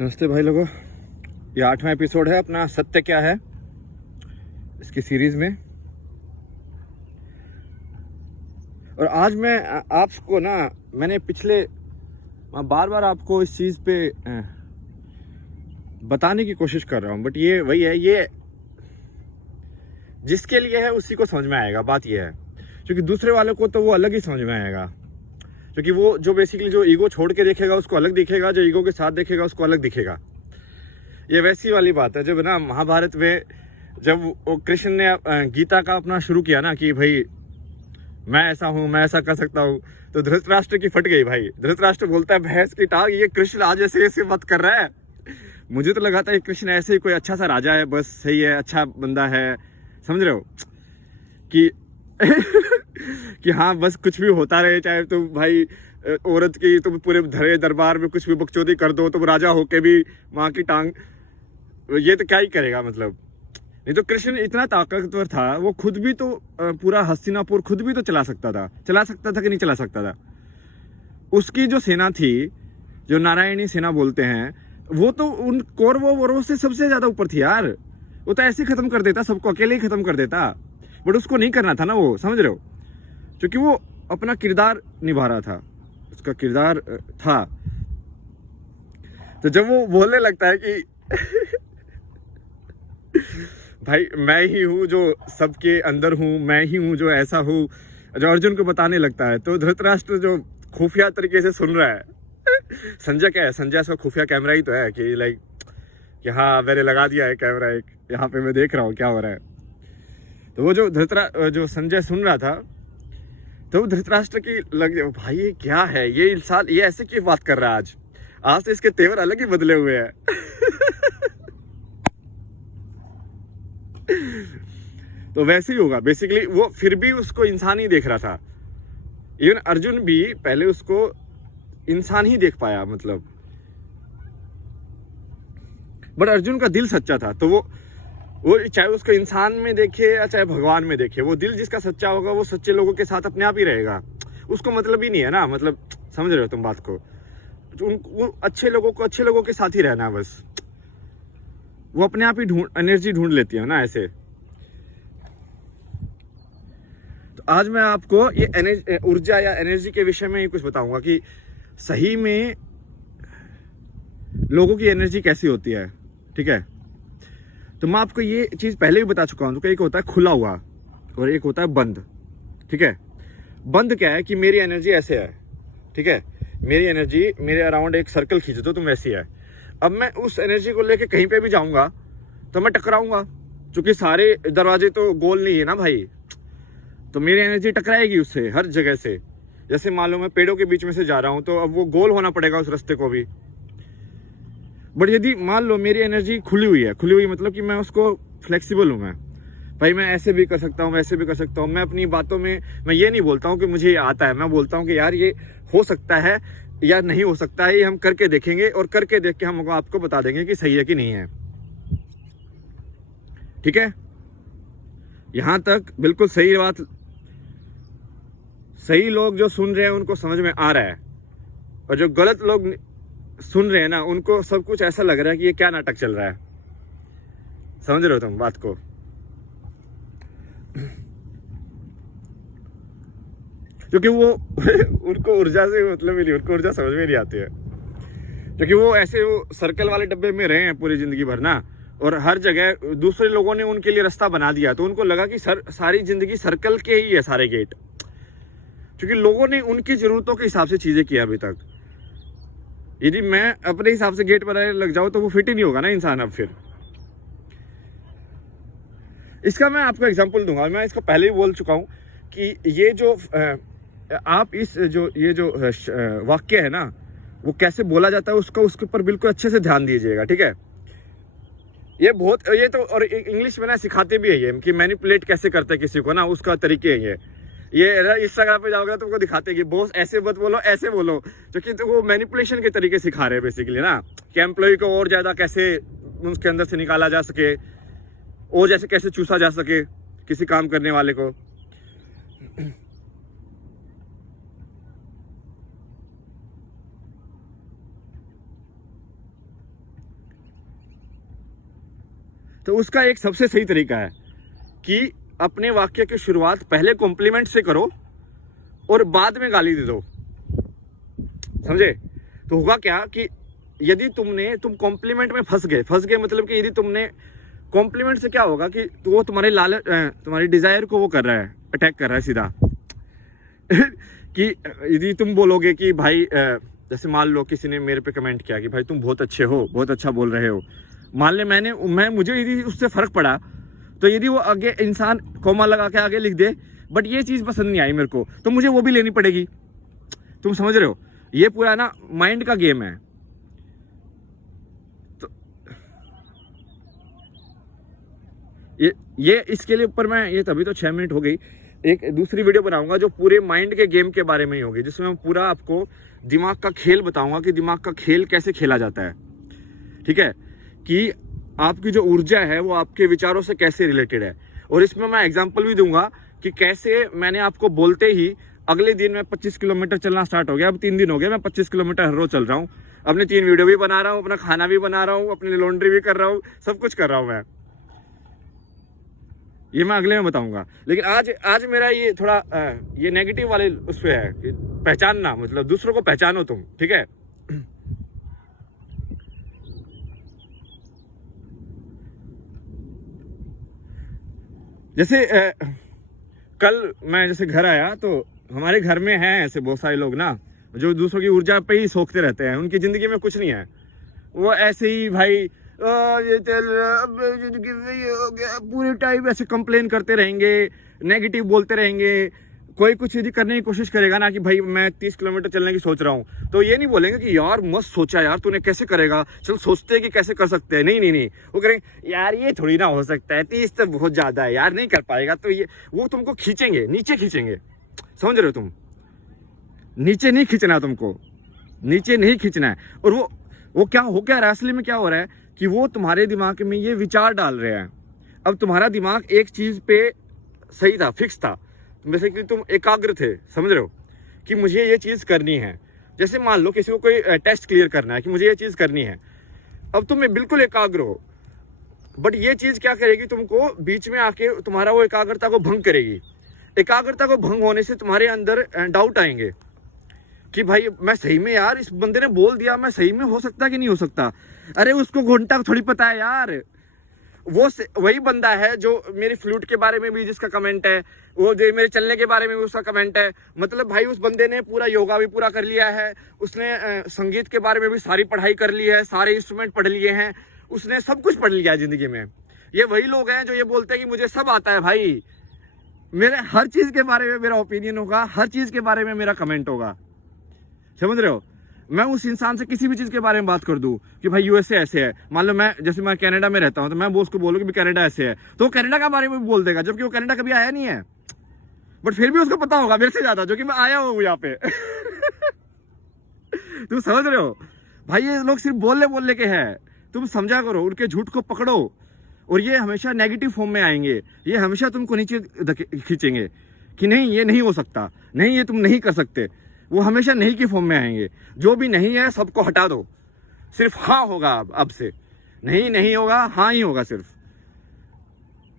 नमस्ते भाई लोगों, ये 8वां एपिसोड है अपना सत्य क्या है इसकी सीरीज में। और आज मैं आपको मैंने बार बार आपको इस चीज़ पे बताने की कोशिश कर रहा हूँ, बट ये वही है, ये जिसके लिए है उसी को समझ में आएगा। बात ये है, क्योंकि दूसरे वालों को तो वो अलग ही समझ में आएगा, क्योंकि वो जो बेसिकली जो ईगो छोड़ के देखेगा उसको अलग दिखेगा, जो ईगो के साथ देखेगा उसको अलग दिखेगा। ये वैसी वाली बात है जब महाभारत में जब वो कृष्ण ने गीता का अपना शुरू किया ना कि भाई मैं ऐसा हूँ, मैं ऐसा कर सकता हूँ, तो धृतराष्ट्र की फट गई भाई। धृतराष्ट्र बोलता है भैंस की टांग, ये कृष्ण आज ऐसे बात कर रहा है। मुझे तो लगा था कि कृष्ण ऐसे ही कोई अच्छा सा राजा है, बस सही है, अच्छा बंदा है, समझ रहे हो कि कि हाँ बस कुछ भी होता रहे, चाहे तुम भाई औरत की तुम पूरे धरे दरबार में कुछ भी बकचोदी कर दो, तुम राजा होके भी वहाँ की टांग, ये तो क्या ही करेगा मतलब। नहीं तो कृष्ण इतना ताकतवर था, वो खुद भी तो पूरा हस्तिनापुर खुद भी तो चला सकता था कि नहीं चला सकता था। उसकी जो सेना थी, जो नारायणी सेना बोलते हैं, वो तो उन कौरवों से सबसे ज्यादा ऊपर थी यार। वो तो ऐसे ही खत्म कर देता, सबको अकेले ही खत्म कर देता, बट उसको नहीं करना था ना वो, समझ रहे हो, क्योंकि वो अपना किरदार निभा रहा था, उसका किरदार था। तो जब वो बोलने लगता है कि भाई मैं ही हूँ जो सबके अंदर हूँ, मैं ही हूँ जो ऐसा हूँ, जो अर्जुन को बताने लगता है, तो धृतराष्ट्र जो खुफिया तरीके से सुन रहा है संजय क्या है, संजय उसका खुफिया कैमरा ही तो है कि लाइक कि हाँ मैंने लगा दिया है कैमरा, एक यहाँ पे मैं देख रहा हूँ क्या हो रहा है। तो वो जो संजय सुन रहा था, तो धृतराष्ट्र की लग भाई ये क्या है, ये इंसान ये ऐसे क्यों बात कर रहा है, आज तो इसके तेवर अलग ही बदले हुए हैं। तो वैसे ही होगा बेसिकली, वो फिर भी उसको इंसान ही देख रहा था। इवन अर्जुन भी पहले उसको इंसान ही देख पाया मतलब, बट अर्जुन का दिल सच्चा था। तो वो चाहे उसको इंसान में देखे या चाहे भगवान में देखे, वो दिल जिसका सच्चा होगा वो सच्चे लोगों के साथ अपने आप ही रहेगा। उसको मतलब ही नहीं है ना, मतलब समझ रहे हो तुम बात को, वो अच्छे लोगों के साथ ही रहना है बस। वो अपने आप ही एनर्जी ढूंढ लेती है ना ऐसे। तो आज मैं आपको ये ऊर्जा या एनर्जी के विषय में ही कुछ बताऊंगा कि सही में लोगों की एनर्जी कैसी होती है, ठीक है। तो मैं आपको ये चीज पहले भी बता चुका हूं, तो एक होता है खुला हुआ और एक होता है बंद, ठीक है। बंद क्या है कि मेरी एनर्जी ऐसे है, ठीक है, मेरी एनर्जी मेरे अराउंड एक सर्कल खींच दो तुम वैसी है। अब मैं उस एनर्जी को लेके कहीं पे भी जाऊंगा तो मैं टकराऊंगा, क्योंकि सारे दरवाजे तो गोल नहीं है ना भाई, तो मेरी एनर्जी टकराएगी उससे हर जगह से। जैसे मान लो मैं पेड़ों के बीच में से जा रहा हूं, तो अब वो गोल होना पड़ेगा उस रास्ते को भी। बट यदि मान लो मेरी एनर्जी खुली हुई मतलब कि मैं उसको फ्लेक्सिबल हूं, मैं भाई मैं ऐसे भी कर सकता हूँ, वैसे भी कर सकता हूँ। मैं अपनी बातों में मैं ये नहीं बोलता हूँ कि मुझे ये आता है, मैं बोलता हूँ कि यार ये हो सकता है या नहीं हो सकता है, ये हम करके देखेंगे, और करके देख के हम आपको बता देंगे कि सही है कि नहीं है, ठीक है। यहां तक बिल्कुल सही बात, सही लोग जो सुन रहे हैं उनको समझ में आ रहा है, और जो गलत लोग सुन रहे हैं ना, उनको सब कुछ ऐसा लग रहा है कि ये क्या नाटक चल रहा है। समझ रहे हो तुम बात को। क्योंकि वो उनको ऊर्जा से मतलब ही नहीं, उनको ऊर्जा समझ में नहीं आती है, क्योंकि वो ऐसे वो सर्कल वाले डब्बे में रहे हैं पूरी जिंदगी भर ना, और हर जगह दूसरे लोगों ने उनके लिए रास्ता बना दिया, तो उनको लगा कि सारी जिंदगी सर्कल के ही है सारे गेट, क्योंकि लोगों ने उनकी जरूरतों के हिसाब से चीजें की अभी तक। यदि मैं अपने हिसाब से गेट बनाने लग जाऊं तो वो फिट ही नहीं होगा ना इंसान। अब फिर इसका मैं आपको एग्जांपल दूंगा, मैं इसको पहले ही बोल चुका हूं कि ये जो आप ये जो वाक्य है ना, वो कैसे बोला जाता है उसका, उसके ऊपर बिल्कुल अच्छे से ध्यान दीजिएगा, ठीक है। ये तो और इंग्लिश में ना सिखाते भी है ये कि मैनिपुलेट कैसे करते हैं किसी को ना, उसका तरीके है ये इंस्टाग्राम पे जाओगे तो तुमको दिखाते हैं कि बॉस ऐसे मत बोलो, ऐसे बोलो, क्योंकि तो वो मैनिपुलेशन के तरीके सिखा रहे हैं बेसिकली ना, कि एम्प्लॉय को और ज्यादा कैसे उसके अंदर से निकाला जा सके, और जैसे कैसे चूसा जा सके किसी काम करने वाले को। तो उसका एक सबसे सही तरीका है कि अपने वाक्य की शुरुआत पहले कॉम्प्लीमेंट से करो और बाद में गाली दे दो, समझे? तो होगा क्या कि यदि तुम कॉम्प्लीमेंट में फंस गए मतलब कि यदि तुमने कॉम्प्लीमेंट से क्या होगा कि तो वो तुम्हारे लालच तुम्हारी डिजायर को वो कर रहा है, अटैक कर रहा है सीधा कि यदि तुम बोलोगे कि भाई जैसे मान लो किसी ने मेरे पे कमेंट किया कि भाई तुम बहुत अच्छे हो, बहुत अच्छा बोल रहे हो, मान ले मुझे यदि उससे फर्क पड़ा, तो यदि वो आगे इंसान कॉमा लगा के आगे लिख दे बट ये चीज़ पसंद नहीं आई मेरे को, तो मुझे वो भी लेनी पड़ेगी। तुम समझ रहे हो? ये पूरा ना माइंड का गेम है। तो ये इसके लिए ऊपर मैं ये तभी तो 6 मिनट हो गई, एक दूसरी वीडियो बनाऊंगा जो पूरे माइंड के गेम के बारे में ही होगी, जिसमें मैं पूरा आपको दिमाग का खेल बताऊंगा कि दिमाग का खेल कैसे खेला जाता है। ठीक है, कि आपकी जो ऊर्जा है वो आपके विचारों से कैसे रिलेटेड है। और इसमें मैं एग्जांपल भी दूंगा कि कैसे मैंने आपको बोलते ही अगले दिन मैं 25 किलोमीटर चलना स्टार्ट हो गया। अब 3 दिन हो गया मैं 25 किलोमीटर हर रोज चल रहा हूँ। अपने 3 वीडियो भी बना रहा हूँ, अपना खाना भी बना रहा हूँ, अपनी लॉन्ड्री भी कर रहा हूँ, सब कुछ कर रहा हूँ मैं। ये मैं अगले में बताऊंगा। लेकिन आज मेरा ये थोड़ा ये नेगेटिव वाले उस पर है कि पहचानना, मतलब दूसरों को पहचानो तुम। ठीक है, जैसे कल मैं जैसे घर आया तो हमारे घर में हैं ऐसे बहुत सारे लोग ना जो दूसरों की ऊर्जा पे ही सोखते रहते हैं। उनकी जिंदगी में कुछ नहीं है, वो ऐसे ही भाई ये जिंदगी में ये हो गया, पूरे टाइम ऐसे कंप्लेन करते रहेंगे, नेगेटिव बोलते रहेंगे। कोई कुछ यदि करने की कोशिश करेगा ना कि भाई मैं 30 किलोमीटर चलने की सोच रहा हूँ, तो ये नहीं बोलेंगे कि यार मस्त सोचा यार तूने, कैसे करेगा, चल सोचते हैं कि कैसे कर सकते हैं। नहीं, वो करेंगे यार ये थोड़ी ना हो सकता है, 30 तो बहुत ज्यादा है यार, नहीं कर पाएगा। तो ये वो तुमको खींचेंगे, नीचे खींचेंगे। समझ रहे हो? तुम नीचे नहीं खींचना, तुमको नीचे नहीं खींचना है। और वो क्या रहा है असली में, क्या हो रहा है कि वो तुम्हारे दिमाग में ये विचार डाल रहे हैं। अब तुम्हारा दिमाग एक चीज पे सही था, फिक्स था, जैसे कि तुम एकाग्र थे, समझ रहे हो कि मुझे ये चीज करनी है। जैसे मान लो किसी को कोई टेस्ट क्लियर करना है कि मुझे ये चीज करनी है, अब तुम बिल्कुल एकाग्र हो, बट ये चीज क्या करेगी, तुमको बीच में आके तुम्हारा वो एकाग्रता को भंग करेगी। एकाग्रता को भंग होने से तुम्हारे अंदर डाउट आएंगे कि भाई मैं सही में, यार इस बंदे ने बोल दिया, मैं सही में हो सकता कि नहीं हो सकता। अरे उसको घंटा थोड़ी पता है यार, वो वही बंदा है जो मेरी फ्लूट के बारे में भी जिसका कमेंट है, वो जो मेरे चलने के बारे में भी उसका कमेंट है। मतलब भाई उस बंदे ने पूरा योगा भी पूरा कर लिया है, उसने संगीत के बारे में भी सारी पढ़ाई कर ली है, सारे इंस्ट्रूमेंट पढ़ लिए हैं, उसने सब कुछ पढ़ लिया है जिंदगी में। ये वही लोग हैं जो ये बोलते हैं कि मुझे सब आता है। भाई मेरे हर चीज के बारे में मेरा ओपिनियन होगा, हर चीज के बारे में मेरा कमेंट होगा। समझ रहे हो? मैं उस इंसान से किसी भी चीज के बारे में बात कर दूं कि भाई यूएसए ऐसे है, मान लो जैसे मैं कनाडा में रहता हूं, तो मैं उसको बोलूं कि कनाडा ऐसे है, तो वो कनाडा के बारे में भी बोल देगा, जबकि वो कनाडा कभी आया नहीं है, बट फिर भी उसको पता होगा मेरे से ज्यादा, जो कि मैं आया हूं यहाँ पे तुम समझ रहे हो? भाई ये लोग सिर्फ बोलने के हैं, तुम समझा करो, उनके झूठ को पकड़ो। और ये हमेशा नेगेटिव फॉर्म में आएंगे, ये हमेशा तुमको नीचे खींचेंगे कि नहीं ये नहीं हो सकता, नहीं ये तुम नहीं कर सकते। वो हमेशा नहीं की फॉर्म में आएंगे। जो भी नहीं है सबको हटा दो, सिर्फ हाँ होगा अब से, नहीं होगा, हाँ ही होगा सिर्फ।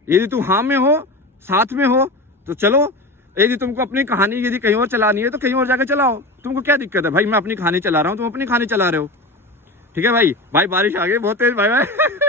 यदि तुम हाँ में हो, साथ में हो तो चलो। यदि तुमको अपनी कहानी यदि कहीं और चलानी है तो कहीं और जाकर चलाओ, तुमको क्या दिक्कत है? भाई मैं अपनी कहानी चला रहा हूँ, तुम अपनी कहानी चला रहे हो। ठीक है भाई बारिश आ गई बहुत तेज, बाय बाय।